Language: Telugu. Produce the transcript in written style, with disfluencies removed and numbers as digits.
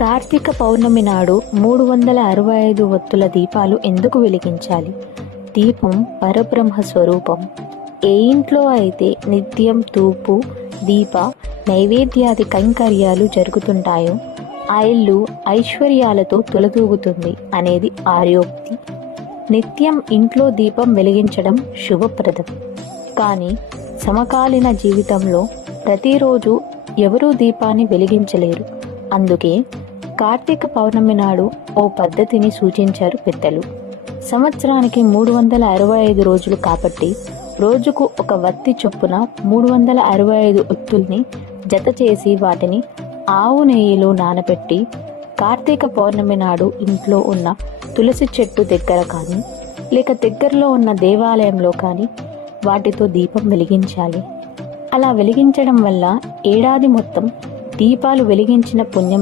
కార్తీక పౌర్ణమి నాడు 365 ఒత్తుల దీపాలు ఎందుకు వెలిగించాలి? దీపం పరబ్రహ్మ స్వరూపం. ఏ ఇంట్లో అయితే నిత్యం తూపు, దీప, నైవేద్యాది కైంకర్యాలు జరుగుతుంటాయో ఆ ఇల్లు ఐశ్వర్యాలతో తులతూగుతుంది అనేది ఆర్యోక్తి. నిత్యం ఇంట్లో దీపం వెలిగించడం శుభప్రదం. కానీ సమకాలీన జీవితంలో ప్రతిరోజు ఎవరూ దీపాన్ని వెలిగించలేరు. అందుకే కార్తీక పౌర్ణమి నాడు ఓ పద్ధతిని సూచించారు పెద్దలు. సంవత్సరానికి 365 రోజులు కాబట్టి రోజుకు ఒక వత్తి చొప్పున 365 ఒత్తుల్ని జత చేసి వాటిని ఆవు నెయ్యిలో నానబెట్టి కార్తీక పౌర్ణమి నాడు ఇంట్లో ఉన్న తులసి చెట్టు దగ్గర కానీ లేక దగ్గరలో ఉన్న దేవాలయంలో కానీ వాటితో దీపం వెలిగించాలి. అలా వెలిగించడం వల్ల ఏడాది మొత్తం దీపాలు వెలిగించిన పుణ్యం